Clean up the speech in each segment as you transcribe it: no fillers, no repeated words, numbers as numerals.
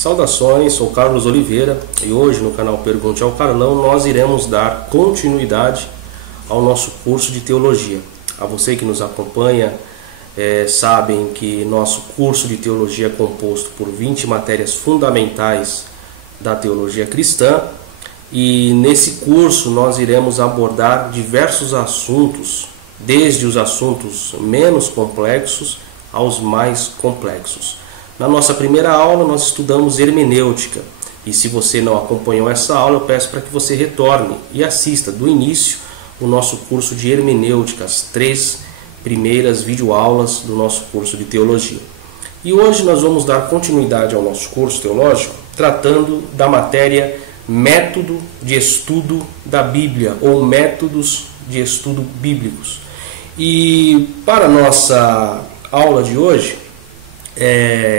Saudações, sou Carlos Oliveira e hoje no canal Pergunte ao Carlão nós iremos dar continuidade ao nosso curso de teologia. A você que nos acompanha sabem que nosso curso de teologia é composto por 20 matérias fundamentais da teologia cristã e nesse curso nós iremos abordar diversos assuntos, desde os assuntos menos complexos aos mais complexos. Na nossa primeira aula nós estudamos hermenêutica e se você não acompanhou essa aula eu peço para que você retorne e assista do início o nosso curso de hermenêutica, as 3 primeiras videoaulas do nosso curso de teologia. E hoje nós vamos dar continuidade ao nosso curso teológico tratando da matéria método de estudo da Bíblia ou métodos de estudo bíblicos. E para a nossa aula de hoje,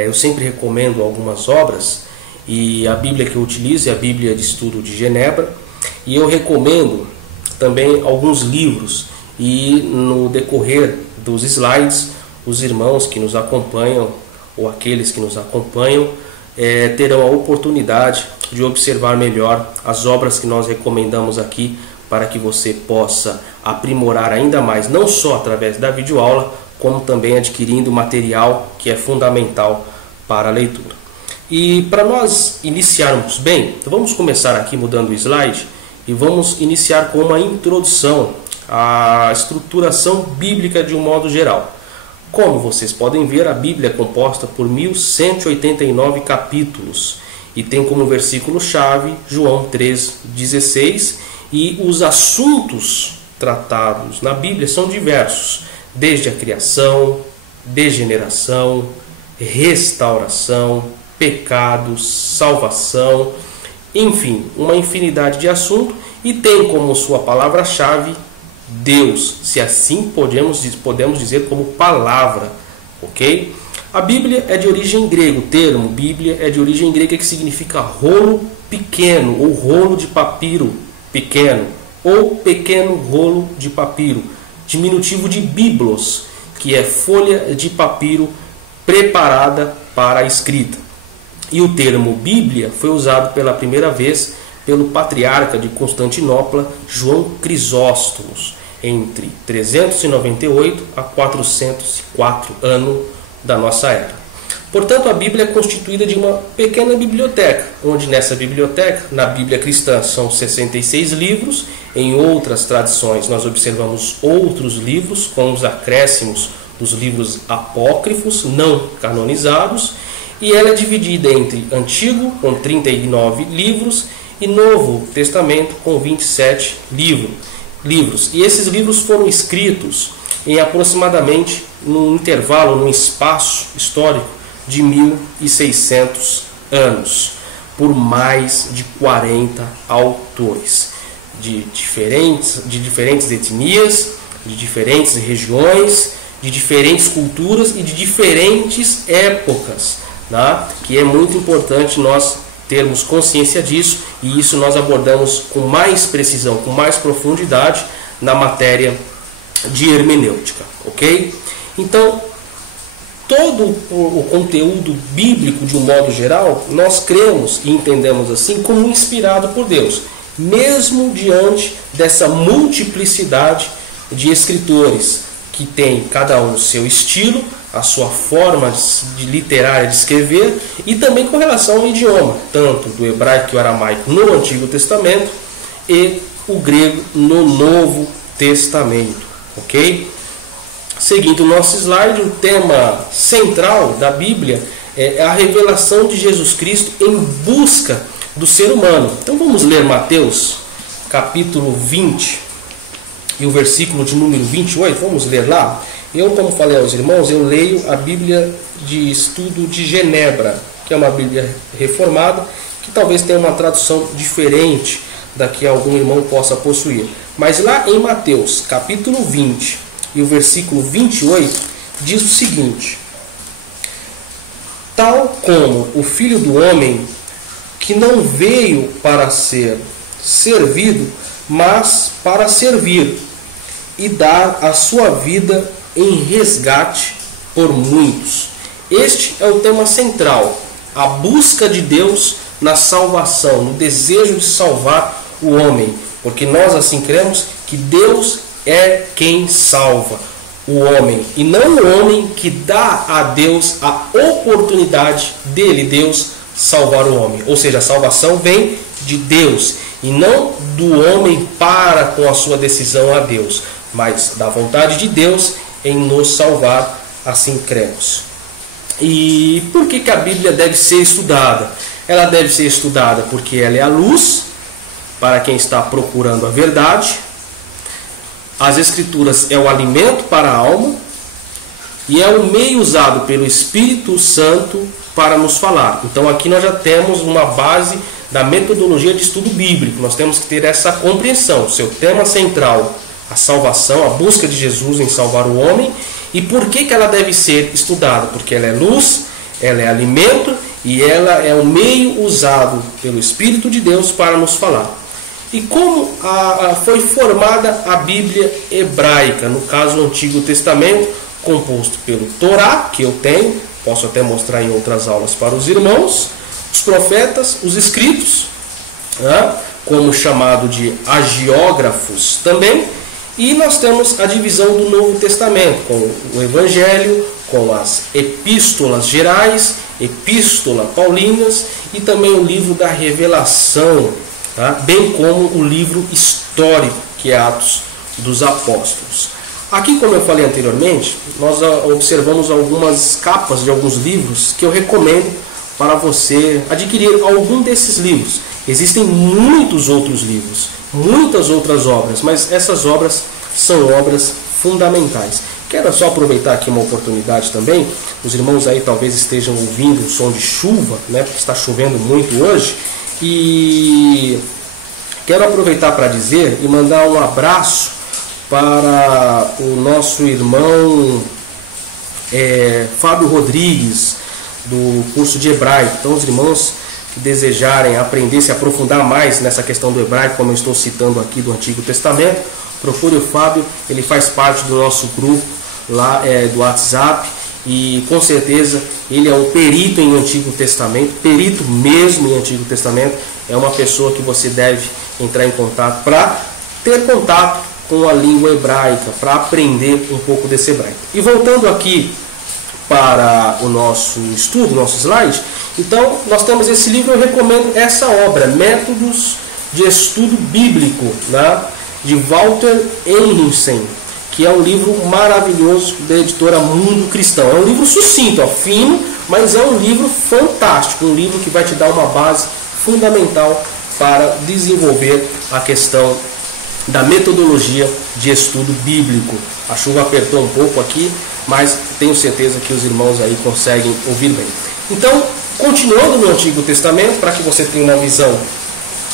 eu sempre recomendo algumas obras e a Bíblia que eu utilizo é a Bíblia de Estudo de Genebra e eu recomendo também alguns livros e no decorrer dos slides os irmãos que nos acompanham ou aqueles que nos acompanham terão a oportunidade de observar melhor as obras que nós recomendamos aqui para que você possa aprimorar ainda mais, não só através da videoaula, como também adquirindo material que é fundamental para a leitura. E para nós iniciarmos bem, então vamos começar aqui mudando o slide e vamos iniciar com uma introdução à estruturação bíblica de um modo geral. Como vocês podem ver, a Bíblia é composta por 1189 capítulos e tem como versículo-chave João 3,16 e os assuntos tratados na Bíblia são diversos, desde a criação, degeneração, restauração, pecado, salvação, enfim, uma infinidade de assuntos e tem como sua palavra-chave Deus, se assim podemos dizer como palavra, ok? A Bíblia é de origem grega, o termo Bíblia é de origem grega que significa rolo pequeno ou rolo de papiro pequeno ou pequeno rolo de papiro, diminutivo de biblos, que é folha de papiro preparada para a escrita. E o termo Bíblia foi usado pela primeira vez pelo patriarca de Constantinopla, João Crisóstomo, entre 398 a 404 ano da nossa era. Portanto, a Bíblia é constituída de uma pequena biblioteca, onde nessa biblioteca, na Bíblia cristã, são 66 livros. Em outras tradições, nós observamos outros livros, com os acréscimos dos livros apócrifos, não canonizados, e ela é dividida entre Antigo, com 39 livros, e Novo Testamento, com 27 livros. E esses livros foram escritos em aproximadamente num intervalo, num espaço histórico de 1600 anos, por mais de 40 autores, de diferentes etnias, de diferentes regiões, de diferentes culturas e de diferentes épocas, né? Que é muito importante nós termos consciência disso, e isso nós abordamos com mais precisão, com mais profundidade na matéria de hermenêutica, ok? Então, todo o conteúdo bíblico, de um modo geral, nós cremos e entendemos assim como inspirado por Deus, mesmo diante dessa multiplicidade de escritores que tem cada um o seu estilo, a sua forma de literária de escrever e também com relação ao idioma, tanto do hebraico e o aramaico no Antigo Testamento e o grego no Novo Testamento, ok? Seguindo o nosso slide, o tema central da Bíblia é a revelação de Jesus Cristo em busca do ser humano. Então vamos ler Mateus capítulo 20 e o versículo de número 28, vamos ler lá. Eu, como falei aos irmãos, eu leio a Bíblia de Estudo de Genebra, que é uma Bíblia reformada, que talvez tenha uma tradução diferente da que algum irmão possa possuir. Mas lá em Mateus capítulo 20 e o versículo 28 diz o seguinte: tal como o Filho do Homem, que não veio para ser servido, mas para servir e dar a sua vida em resgate por muitos. Este é o tema central a busca de Deus na salvação, no desejo de salvar o homem, porque nós assim cremos que Deus é quem salva o homem, e não o homem que dá a Deus a oportunidade dele, Deus, salvar o homem. Ou seja, a salvação vem de Deus e não do homem para com a sua decisão a Deus, mas da vontade de Deus em nos salvar, assim cremos. E por que a Bíblia deve ser estudada? Ela deve ser estudada porque ela é a luz para quem está procurando a verdade. As Escrituras é o alimento para a alma e é o meio usado pelo Espírito Santo para nos falar. Então aqui nós já temos uma base da metodologia de estudo bíblico. Nós temos que ter essa compreensão. Seu tema central, a salvação, a busca de Jesus em salvar o homem. E por que ela deve ser estudada? Porque ela é luz, ela é alimento e ela é o meio usado pelo Espírito de Deus para nos falar. E como foi formada a Bíblia hebraica, no caso o Antigo Testamento, composto pelo Torá, que eu tenho, posso até mostrar em outras aulas para os irmãos, os profetas, os escritos, como chamado de agiógrafos também, e nós temos a divisão do Novo Testamento, com o Evangelho, com as epístolas gerais, epístola paulinas e também o livro da Revelação, bem como o livro histórico, que é Atos dos Apóstolos. Aqui, como eu falei anteriormente, nós observamos algumas capas de alguns livros que eu recomendo para você adquirir algum desses livros. Existem muitos outros livros, muitas outras obras, mas essas obras são obras fundamentais. Quero só aproveitar aqui uma oportunidade também. Os irmãos aí talvez estejam ouvindo o som de chuva, porque está chovendo muito hoje. E quero aproveitar para dizer e mandar um abraço para o nosso irmão Fábio Rodrigues, do curso de hebraico. Então, os irmãos que desejarem aprender, se aprofundar mais nessa questão do hebraico, como eu estou citando aqui do Antigo Testamento, procure o Fábio. Ele faz parte do nosso grupo lá do WhatsApp. E com certeza ele é um perito em Antigo Testamento, perito mesmo em Antigo Testamento. É uma pessoa que você deve entrar em contato para ter contato com a língua hebraica, para aprender um pouco desse hebraico. E voltando aqui para o nosso estudo, nosso slide, então nós temos esse livro. Eu recomendo essa obra, Métodos de Estudo Bíblico, de Walter Henriksen, que é um livro maravilhoso da editora Mundo Cristão. É um livro sucinto, fino, mas é um livro fantástico, um livro que vai te dar uma base fundamental para desenvolver a questão da metodologia de estudo bíblico. A chuva apertou um pouco aqui, mas tenho certeza que os irmãos aí conseguem ouvir bem. Então, continuando no Antigo Testamento, para que você tenha uma visão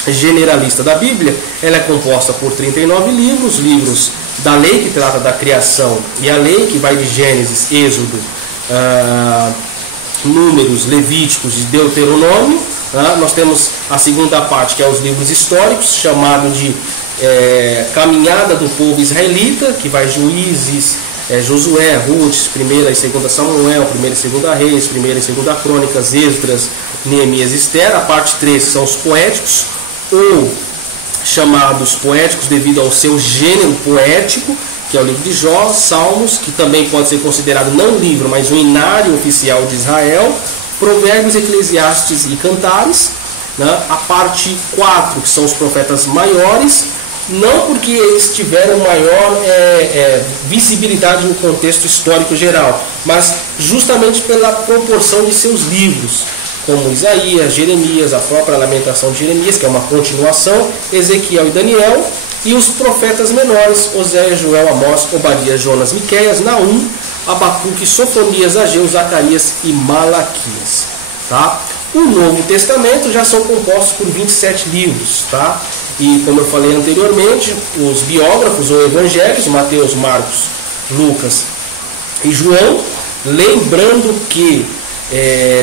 generalista da Bíblia, ela é composta por 39 livros, livros da lei, que trata da criação, e a lei, que vai de Gênesis, Êxodo, Números, Levíticos e Deuteronômio. Nós temos a segunda parte, que é os livros históricos, chamado de Caminhada do Povo Israelita, que vai Juízes, Josué, Ruth, 1ª e 2ª Samuel, 1ª e 2ª Reis, 1ª e 2ª Crônicas, Esdras, Neemias e Esther. A parte 3 são os poéticos, ou chamados poéticos devido ao seu gênero poético, que é o livro de Jó, Salmos, que também pode ser considerado não livro, mas o inário oficial de Israel, Provérbios, Eclesiastes e Cantares. A parte 4, que são os profetas maiores, não porque eles tiveram maior visibilidade no contexto histórico geral, mas justamente pela proporção de seus livros, como Isaías, Jeremias, a própria Lamentação de Jeremias, que é uma continuação, Ezequiel e Daniel, e os profetas menores, Oséias, Joel, Amós, Obadias, Jonas, Miqueias, Naum, Abacuque, Sofonias, Ageu, Zacarias e Malaquias. O Novo Testamento já são compostos por 27 livros. E como eu falei anteriormente, os biógrafos ou evangelhos, Mateus, Marcos, Lucas e João, lembrando que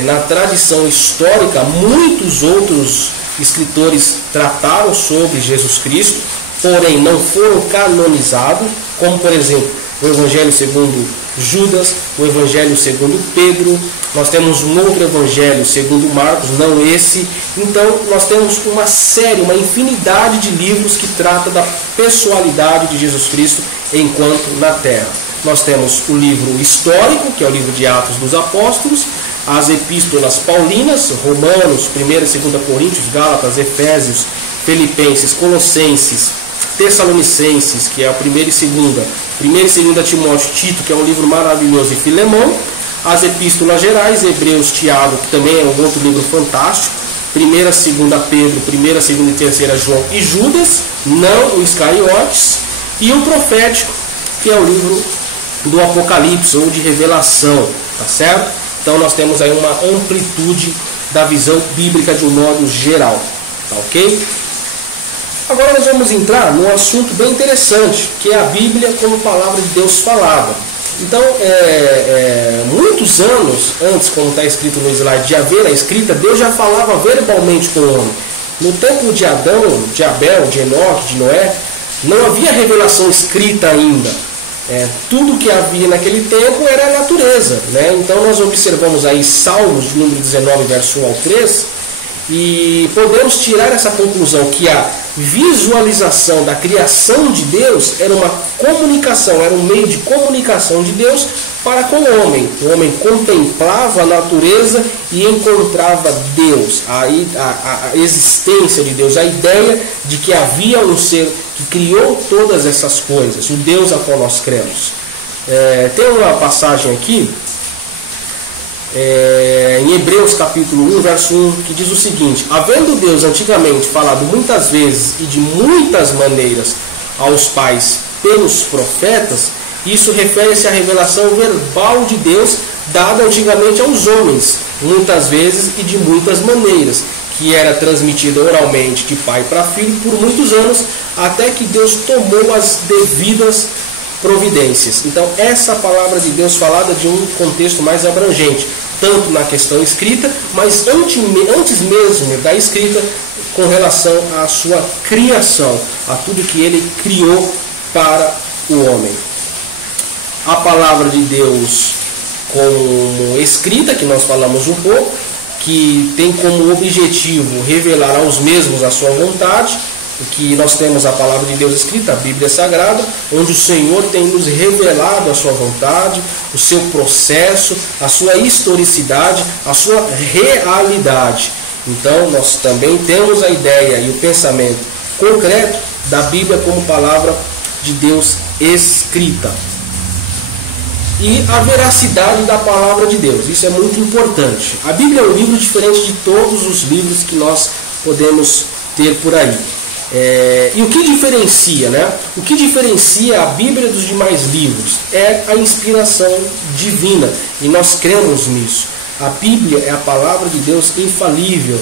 na tradição histórica muitos outros escritores trataram sobre Jesus Cristo, porém não foram canonizados, como por exemplo o Evangelho segundo Judas, o Evangelho segundo Pedro, nós temos um outro Evangelho segundo Marcos, não esse. Então nós temos uma série, uma infinidade de livros que trata da pessoalidade de Jesus Cristo enquanto na Terra. Nós temos o livro histórico, que é o livro de Atos dos Apóstolos, as epístolas paulinas, Romanos, 1ª e 2ª Coríntios, Gálatas, Efésios, Filipenses, Colossenses, Tessalonicenses, que é a 1ª e 2ª, 1ª e 2ª Timóteo, Tito, que é um livro maravilhoso, e Filemão, as epístolas gerais, Hebreus, Tiago, que também é um outro livro fantástico, 1ª, 2ª Pedro, 1ª, 2ª e 3ª João e Judas, não o Iscariotes, e o profético, que é o livro do Apocalipse, ou de Revelação, tá certo? Então nós temos aí uma amplitude da visão bíblica de um modo geral, tá ok? Agora nós vamos entrar num assunto bem interessante, que é a Bíblia como palavra de Deus falada. Então, muitos anos antes, como está escrito no slide, de haver a escrita, Deus já falava verbalmente com o homem. No tempo de Adão, de Abel, de Enoque, de Noé, não havia revelação escrita ainda. Tudo que havia naquele tempo era a natureza, né? Então nós observamos aí Salmos, número 19, verso 1 ao 3, e podemos tirar essa conclusão que a visualização da criação de Deus era uma comunicação, era um meio de comunicação de Deus para com o homem. O homem contemplava a natureza e encontrava Deus, a existência de Deus, a ideia de que havia um ser que criou todas essas coisas, o Deus a qual nós cremos. Tem uma passagem aqui, em Hebreus capítulo 1, verso 1, que diz o seguinte: havendo Deus antigamente falado muitas vezes e de muitas maneiras aos pais pelos profetas, isso refere-se à revelação verbal de Deus dada antigamente aos homens, muitas vezes e de muitas maneiras, que era transmitida oralmente de pai para filho por muitos anos, até que Deus tomou as devidas providências. Então essa palavra de Deus falada de um contexto mais abrangente, tanto na questão escrita, mas antes mesmo da escrita, com relação à sua criação, a tudo que ele criou para o homem. A palavra de Deus como escrita, que nós falamos um pouco, que tem como objetivo revelar aos mesmos a sua vontade, que nós temos a palavra de Deus escrita, a Bíblia Sagrada, onde o Senhor tem nos revelado a sua vontade, o seu processo, a sua historicidade, a sua realidade. Então nós também temos a ideia e o pensamento concreto da Bíblia como palavra de Deus escrita. E a veracidade da palavra de Deus, isso é muito importante. A Bíblia é um livro diferente de todos os livros que nós podemos ter por aí. E o que diferencia, né? O que diferencia a Bíblia dos demais livros é a inspiração divina, e nós cremos nisso. A Bíblia é a palavra de Deus infalível,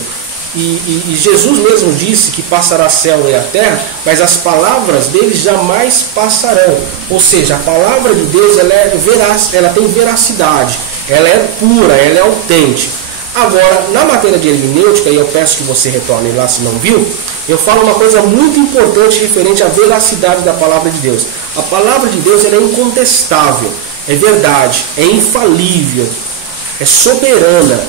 e Jesus mesmo disse que passará céu e a terra, mas as palavras dele jamais passarão. Ou seja, a palavra de Deus ela é veraz, ela tem veracidade, ela é pura, ela é autêntica. Agora, na matéria de hermenêutica, e eu peço que você retorne lá se não viu, eu falo uma coisa muito importante referente à veracidade da palavra de Deus. A palavra de Deus ela é incontestável, é verdade, é infalível, é soberana.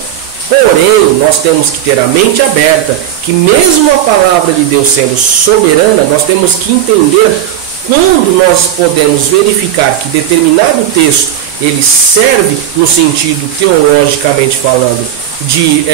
Porém, nós temos que ter a mente aberta, que mesmo a palavra de Deus sendo soberana, nós temos que entender quando nós podemos verificar que determinado texto ele serve no sentido teologicamente falando de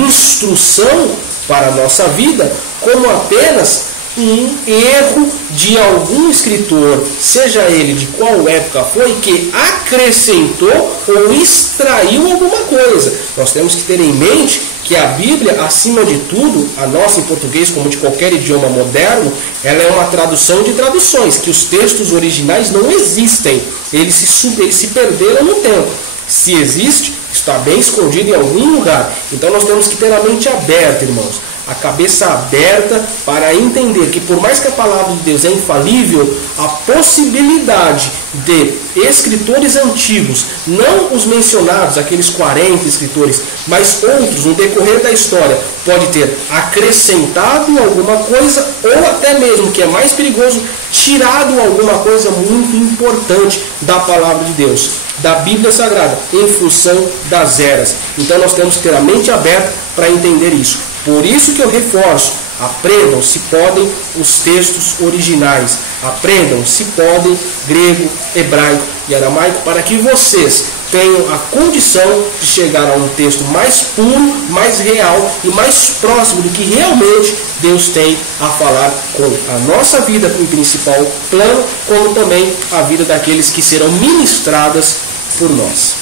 instrução para a nossa vida, como apenas um erro de algum escritor, seja ele de qual época foi, que acrescentou ou extraiu alguma coisa. Nós temos que ter em mente que a Bíblia, acima de tudo, a nossa em português, como de qualquer idioma moderno, ela é uma tradução de traduções, que os textos originais não existem, eles se perderam no tempo. Se existe, está bem escondido em algum lugar. Então nós temos que ter a mente aberta, irmãos, a cabeça aberta para entender que, por mais que a palavra de Deus é infalível, a possibilidade de escritores antigos, não os mencionados, aqueles 40 escritores, mas outros no decorrer da história, pode ter acrescentado alguma coisa, ou até mesmo, que é mais perigoso, tirado alguma coisa muito importante da palavra de Deus, da Bíblia Sagrada, em função das eras. Então nós temos que ter a mente aberta para entender isso. Por isso que eu reforço, aprendam, se podem, os textos originais. Aprendam, se podem, grego, hebraico e aramaico, para que vocês tenham a condição de chegar a um texto mais puro, mais real e mais próximo do que realmente Deus tem a falar com a nossa vida em principal plano, como também a vida daqueles que serão ministradas por nós.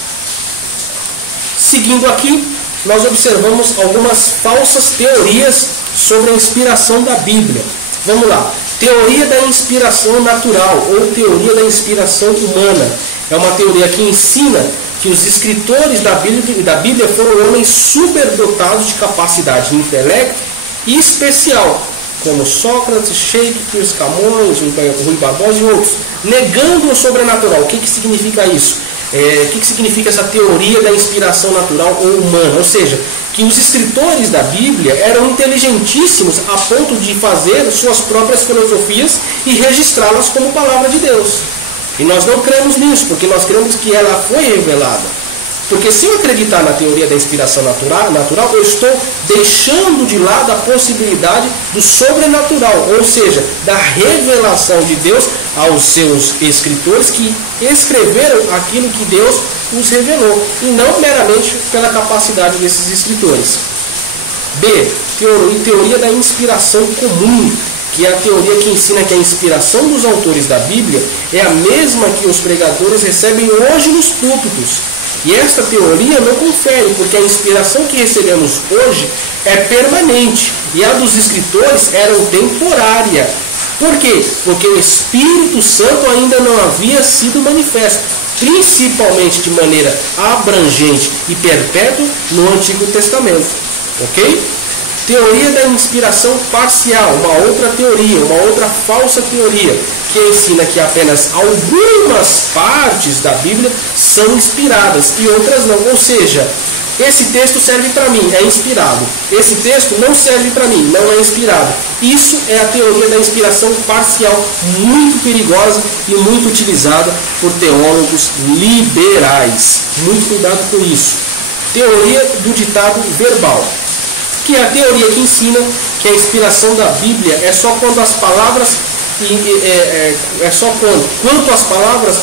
Seguindo aqui, nós observamos algumas falsas teorias sobre a inspiração da Bíblia. Vamos lá. Teoria da inspiração natural ou teoria da inspiração humana. É uma teoria que ensina que os escritores da Bíblia foram homens superdotados de capacidade de intelecto e especial, como Sócrates, Shakespeare, Camões, Rui Barbosa e outros, negando o sobrenatural. O que significa isso? O que significa essa teoria da inspiração natural ou humana? Ou seja, que os escritores da Bíblia eram inteligentíssimos a ponto de fazer suas próprias filosofias e registrá-las como palavra de Deus. E nós não cremos nisso, porque nós cremos que ela foi revelada. Porque se eu acreditar na teoria da inspiração natural, eu estou deixando de lado a possibilidade do sobrenatural, ou seja, da revelação de Deus aos seus escritores que escreveram aquilo que Deus os revelou, e não meramente pela capacidade desses escritores. B. Teoria da inspiração comum, que é a teoria que ensina que a inspiração dos autores da Bíblia é a mesma que os pregadores recebem hoje nos púlpitos. E esta teoria não confere, porque a inspiração que recebemos hoje é permanente e a dos escritores era temporária. Por quê? Porque o Espírito Santo ainda não havia sido manifesto, principalmente de maneira abrangente e perpétua no Antigo Testamento. Ok? Teoria da inspiração parcial, uma outra teoria, uma outra falsa teoria, que ensina que apenas algumas partes da Bíblia são inspiradas e outras não. Ou seja, esse texto serve para mim, é inspirado. Esse texto não serve para mim, não é inspirado. Isso é a teoria da inspiração parcial, muito perigosa e muito utilizada por teólogos liberais. Muito cuidado com isso. Teoria do ditado verbal, que é a teoria que ensina que a inspiração da Bíblia é só quando as palavras quanto as palavras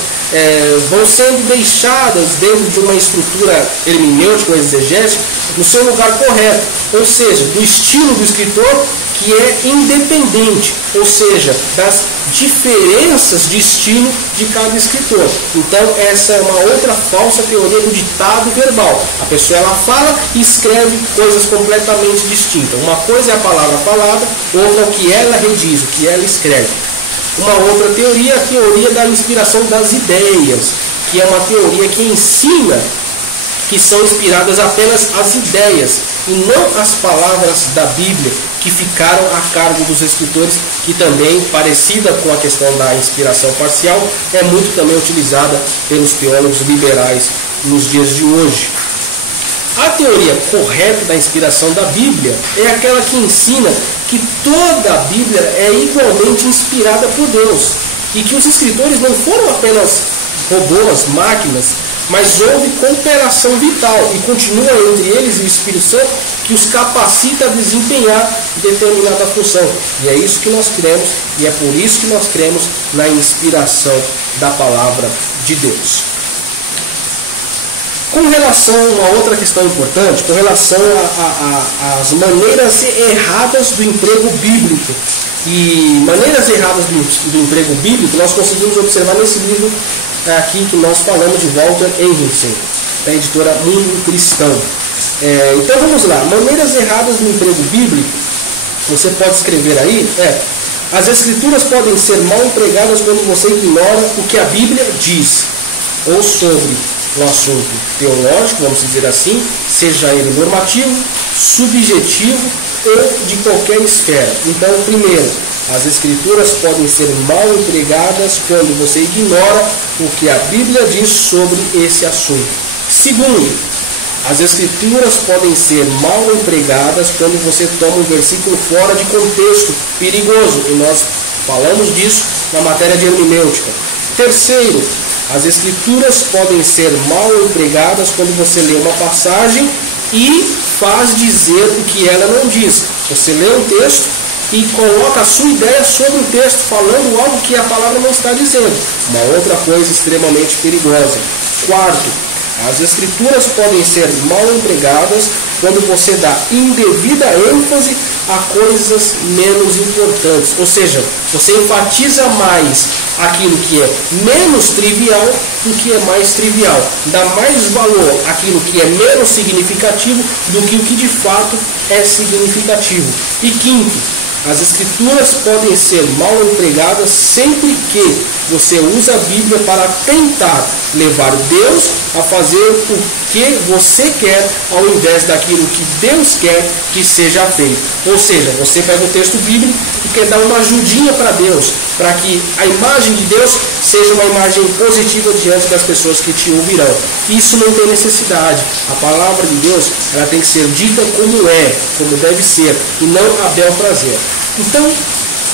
vão sendo deixadas dentro de uma estrutura hermenêutica ou exegética no seu lugar correto, ou seja, do estilo do escritor, que é independente, ou seja, das diferenças de estilo de cada escritor. Então essa é uma outra falsa teoria do ditado verbal. A pessoa ela fala e escreve coisas completamente distintas. Uma coisa é a palavra falada, outra é o que ela rediz, o que ela escreve. Uma outra teoria é a teoria da inspiração das ideias, que é uma teoria que ensina que são inspiradas apenas as ideias e não as palavras da Bíblia, que ficaram a cargo dos escritores, que também, parecida com a questão da inspiração parcial, é muito também utilizada pelos teólogos liberais nos dias de hoje. A teoria correta da inspiração da Bíblia é aquela que ensina que toda a Bíblia é igualmente inspirada por Deus e que os escritores não foram apenas robôs, máquinas, mas houve cooperação vital e continua entre eles e o Espírito Santo que os capacita a desempenhar determinada função. E é isso que nós cremos e é por isso que nós cremos na inspiração da palavra de Deus. Com relação a uma outra questão importante, com relação às maneiras erradas do emprego bíblico. E maneiras erradas do emprego bíblico nós conseguimos observar nesse livro aqui que nós falamos de Walter Henriksen, da editora Mundo Cristão. Então vamos lá, maneiras erradas do emprego bíblico, você pode escrever aí, as escrituras podem ser mal empregadas quando você ignora o que a Bíblia diz, ou sobre um assunto teológico, vamos dizer assim, seja ele normativo, subjetivo ou de qualquer esfera. Então, primeiro, as Escrituras podem ser mal empregadas quando você ignora o que a Bíblia diz sobre esse assunto. Segundo, as Escrituras podem ser mal empregadas quando você toma um versículo fora de contexto, perigoso, e nós falamos disso na matéria de hermenêutica. Terceiro, as Escrituras podem ser mal empregadas quando você lê uma passagem e faz dizer o que ela não diz. Você lê um texto e coloca a sua ideia sobre o texto, falando algo que a palavra não está dizendo. Uma outra coisa extremamente perigosa. Quarto, as Escrituras podem ser mal empregadas quando você dá indevida ênfase a coisas menos importantes. Ou seja, você enfatiza mais aquilo que é menos trivial do que é mais trivial. Dá mais valor àquilo que é menos significativo do que o que de fato é significativo. E quinto, as Escrituras podem ser mal empregadas sempre que você usa a Bíblia para tentar levar Deus a fazer o que você quer, ao invés daquilo que Deus quer que seja feito. Ou seja, você pega o texto bíblico e quer dar uma ajudinha para Deus, para que a imagem de Deus seja uma imagem positiva diante das pessoas que te ouvirão. Isso não tem necessidade. A palavra de Deus, ela tem que ser dita como é, como deve ser, e não a bel prazer. Então,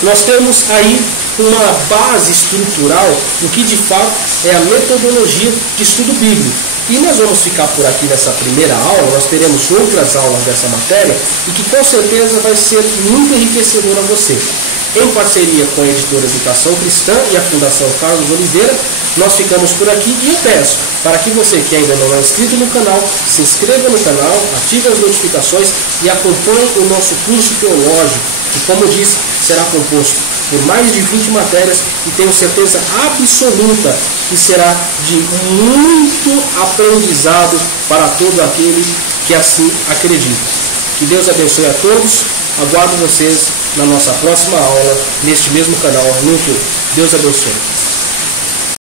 nós temos aí uma base estrutural do que de fato é a metodologia de estudo bíblico. E nós vamos ficar por aqui nessa primeira aula, nós teremos outras aulas dessa matéria e que com certeza vai ser muito enriquecedor a você. Em parceria com a editora Educação Cristã e a Fundação Carlos Oliveira, nós ficamos por aqui e eu peço para que você que ainda não é inscrito no canal, se inscreva no canal, ative as notificações e acompanhe o nosso curso teológico, que, como disse, será composto por mais de 20 matérias e tenho certeza absoluta que será de muito aprendizado para todo aquele que assim acredita. Que Deus abençoe a todos. Aguardo vocês na nossa próxima aula, neste mesmo canal no YouTube. Deus abençoe.